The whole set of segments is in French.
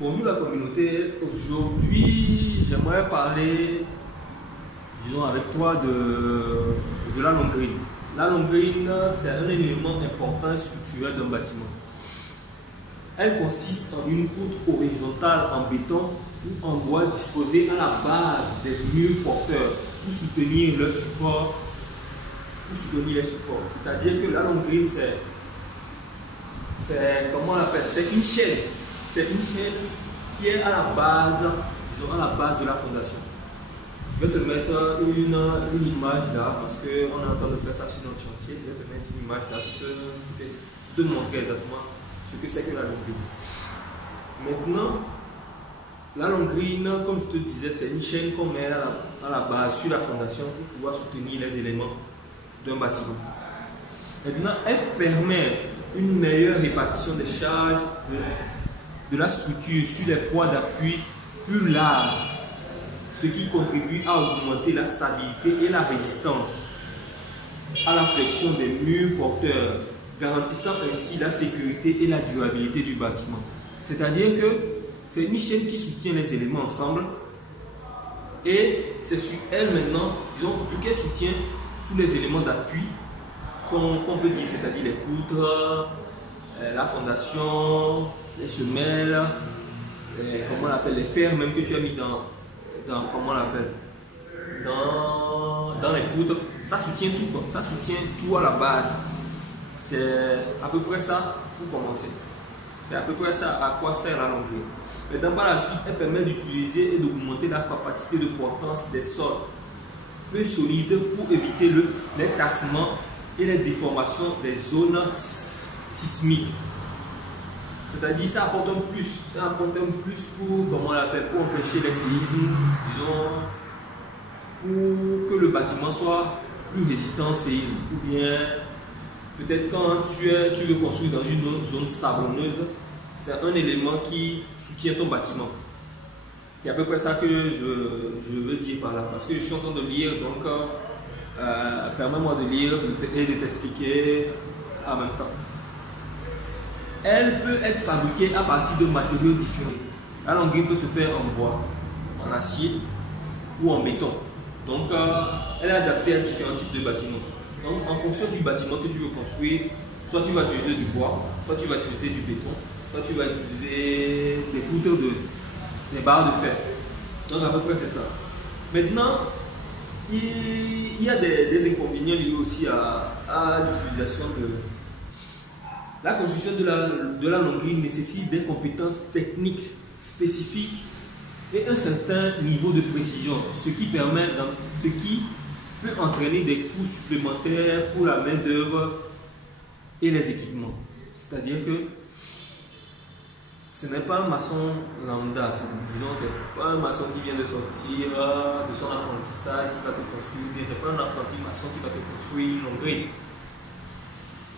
Bonjour la communauté, aujourd'hui j'aimerais parler, disons avec toi de la longrine. La longrine c'est un élément important et structurel d'un bâtiment. Elle consiste en une poutre horizontale en béton ou en bois disposée à la base des murs porteurs pour soutenir le support. C'est-à-dire que la longrine c'est comment on l'appelle? C'est une chaîne. C'est une chaîne qui est à la base, disons à la base de la fondation. Je vais te mettre une image là parce qu'on est en train de faire ça sur notre chantier. Je vais te mettre une image là pour te montrer exactement ce que c'est que la longrine. Maintenant, la longrine, comme je te disais, c'est une chaîne qu'on met à la base sur la fondation pour pouvoir soutenir les éléments d'un bâtiment. Maintenant, elle permet une meilleure répartition des charges de la structure sur les poids d'appui plus larges, ce qui contribue à augmenter la stabilité et la résistance à la flexion des murs porteurs, garantissant ainsi la sécurité et la durabilité du bâtiment. C'est-à-dire que c'est une chaîne qui soutient les éléments ensemble et c'est sur elle maintenant, disons, vu qu'elle soutient tous les éléments d'appui qu'on peut dire, c'est-à-dire les poutres, la fondation, les semelles, comment on appelle, les fers même que tu as mis dans comment on appelle, dans les poutres, ça soutient tout quoi. Ça soutient tout à la base. C'est à peu près ça pour commencer. C'est à peu près ça à quoi sert la longrine. Maintenant par la suite, elle permet d'utiliser et d'augmenter la capacité de portance des sols peu solides pour éviter les tassements et les déformations des zones sismiques. C'est-à-dire ça apporte un plus pour, comment on l'appelle, pour empêcher les séismes, disons, pour que le bâtiment soit plus résistant au séisme. Ou bien, peut-être quand tu veux construire dans une autre zone sablonneuse, c'est un élément qui soutient ton bâtiment. C'est à peu près ça que je veux dire par là. Parce que je suis en train de lire, donc permets-moi de lire et de t'expliquer en même temps. Elle peut être fabriquée à partir de matériaux différents. La longrine peut se faire en bois, en acier ou en béton. Donc, elle est adaptée à différents types de bâtiments. Donc, en fonction du bâtiment que tu veux construire, soit tu vas utiliser du bois, soit tu vas utiliser du béton, soit tu vas utiliser des poutres des barres de fer. Donc, à peu près, c'est ça. Maintenant, il y a des inconvénients liés aussi à l'utilisation de... La construction de la longrine nécessite des compétences techniques spécifiques et un certain niveau de précision, ce qui peut entraîner des coûts supplémentaires pour la main-d'œuvre et les équipements. C'est-à-dire que ce n'est pas un maçon lambda, disons, c'est pas un maçon qui vient de sortir de son apprentissage qui va te construire, ce n'est pas un apprenti maçon qui va te construire une longrine.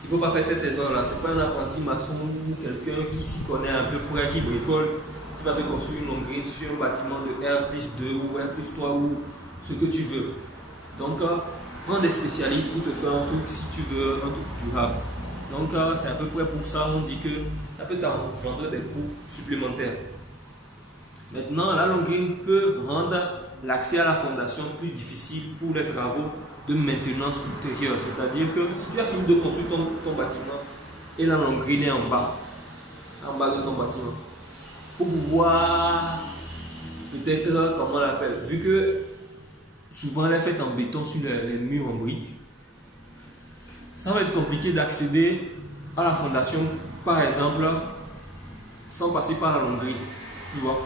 Il ne faut pas faire cette erreur-là. Ce n'est pas un apprenti maçon ou quelqu'un qui s'y connaît un peu près, qui bricole, qui va te construire une longrine sur un bâtiment de R+2 ou R+3 ou ce que tu veux. Donc, prends des spécialistes pour te faire un truc si tu veux, un truc durable. Donc, c'est à peu près pour ça on dit que ça peut t'engendrer des coûts supplémentaires. Maintenant, la longrine peut rendre l'accès à la fondation plus difficile pour les travaux de maintenance ultérieure. C'est-à-dire que si tu as fini de construire ton bâtiment et la longrine est en bas de ton bâtiment, pour pouvoir peut-être, comment on l'appelle, vu que souvent elle est faite en béton sur les murs en briques, ça va être compliqué d'accéder à la fondation, par exemple, sans passer par la longrine. Tu vois,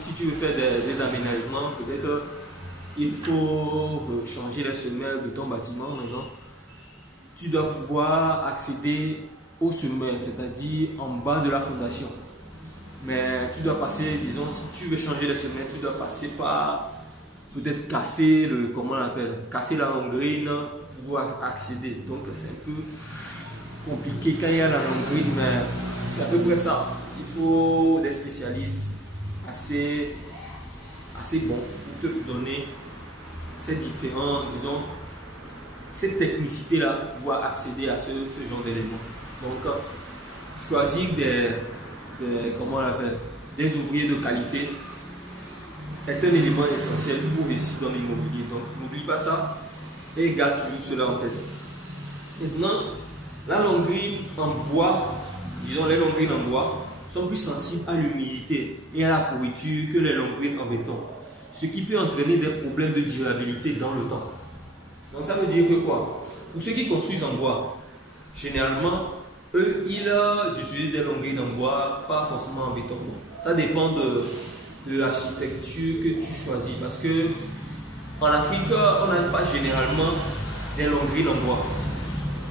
si tu veux faire des aménagements, peut-être il faut changer les semelles de ton bâtiment. Maintenant, tu dois pouvoir accéder aux semelles, c'est-à-dire en bas de la fondation. Mais tu dois passer, disons, si tu veux changer les semelles, tu dois passer par peut-être casser casser la longrine pour pouvoir accéder. Donc c'est un peu compliqué quand il y a la longrine, mais c'est à peu près ça. Il faut des spécialistes assez bons pour te donner ces différents, disons, cette technicité-là pour pouvoir accéder à ce genre d'éléments. Donc, choisir comment on appelle, des ouvriers de qualité est un élément essentiel pour réussir dans l'immobilier. Donc n'oublie pas ça et garde toujours cela en tête. Maintenant, la longrine en bois, disons les longrines en bois, sont plus sensibles à l'humidité et à la pourriture que les longrines en béton, ce qui peut entraîner des problèmes de durabilité dans le temps. Donc ça veut dire que quoi? Pour ceux qui construisent en bois, généralement, eux, ils utilisent des longrines en bois, pas forcément en béton. Ça dépend de l'architecture que tu choisis, parce que en Afrique, on n'a pas généralement des longrines en bois.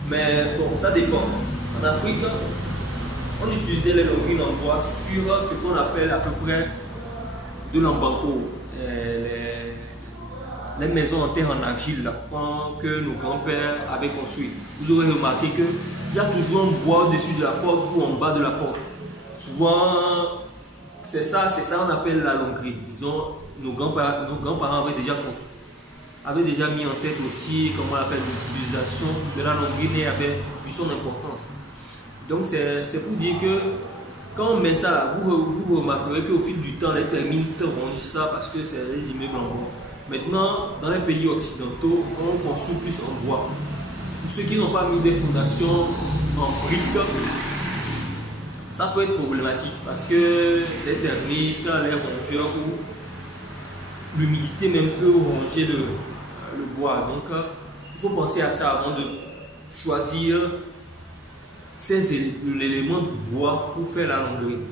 Mais bon, ça dépend. En Afrique, on utilisait les longrines en bois sur ce qu'on appelle à peu près de l'embanco, les maisons en terre en argile que nos grands-pères avaient construit. Vous aurez remarqué qu'il y a toujours un bois au-dessus de la porte ou en bas de la porte. Souvent, c'est ça on appelle la longrine. Disons, nos grands-parents avaient déjà mis en tête aussi, comment on appelle, l'utilisation de la longrine et avait vu son importance. Donc c'est pour dire que quand on met ça là, vous remarquerez qu'au fil du temps, les termites rongissent ça parce que c'est des immeubles en bois. Maintenant, dans les pays occidentaux, on construit plus en bois. Pour ceux qui n'ont pas mis des fondations en briques, ça peut être problématique parce que les termites, les rongeurs ou l'humidité même peut ronger le bois. Donc, il faut penser à ça avant de choisir l'élément de bois pour faire la longrine.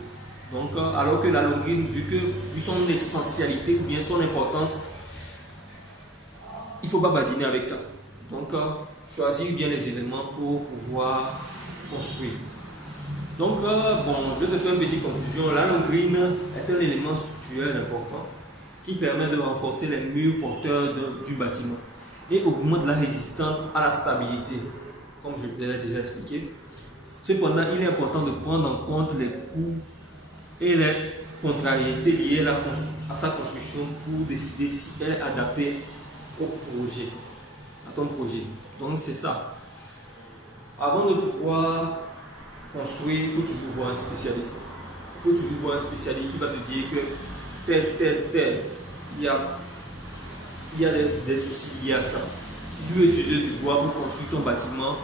Donc, alors que la longrine, vu son essentialité ou bien son importance, il ne faut pas badiner avec ça. Donc, choisir bien les éléments pour pouvoir construire. Donc, je te fais une petite conclusion. La longrine est un élément structurel important qui permet de renforcer les murs porteurs du bâtiment et augmente la résistance à la stabilité, comme je te l'ai déjà expliqué. Cependant, il est important de prendre en compte les coûts et les contrariétés liées à sa construction pour décider si elle est adaptée au projet, à ton projet. Donc c'est ça. Avant de pouvoir construire, il faut toujours voir un spécialiste. Il faut toujours voir un spécialiste qui va te dire que tel, il y a des soucis liés à ça. Si tu veux utiliser du bois pour construire ton bâtiment,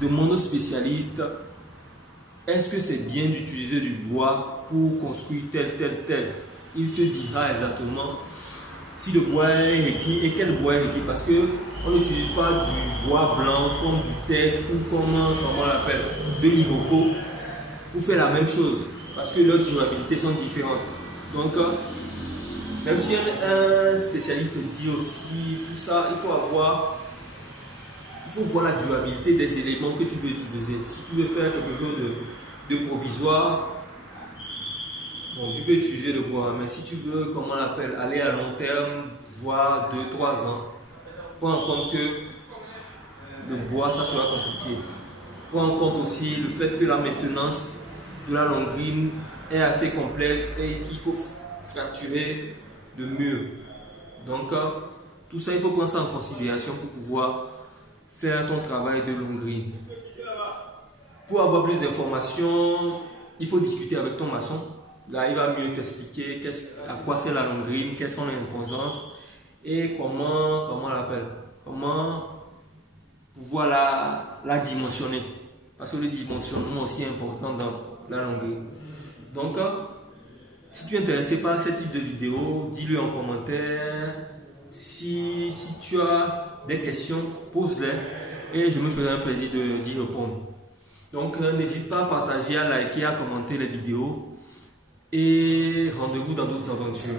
demande au spécialiste, est-ce que c'est bien d'utiliser du bois pour construire tel. Il te dira exactement si le bois est requis et quel bois est requis, parce qu'on n'utilise pas du bois blanc comme du teck ou comment on l'appelle, de l'iroko pour faire la même chose, parce que leurs durabilités sont différentes. Donc, même si un spécialiste dit aussi tout ça, il faut voir la durabilité des éléments que tu veux utiliser. Si tu veux faire quelque chose de provisoire, bon, tu peux utiliser le bois, mais si tu veux, comment on l'appelle, aller à long terme, voire 2-3 ans, prends en compte que le bois, ça sera compliqué. Prends en compte aussi le fait que la maintenance de la longrine est assez complexe et qu'il faut fracturer le mur. Donc, tout ça, il faut prendre ça en considération pour pouvoir faire ton travail de longrine. Pour avoir plus d'informations, il faut discuter avec ton maçon. Là, il va mieux t'expliquer à quoi c'est la longrine, quelles sont les importances et comment pouvoir la dimensionner. Parce que le dimensionnement aussi est important dans la longrine. Donc, si tu es intéressé par ce type de vidéo, dis-le en commentaire. Si tu as des questions, pose-les et je me ferai un plaisir d'y répondre. Donc, n'hésite pas à partager, à liker, à commenter les vidéos et rendez-vous dans d'autres aventures.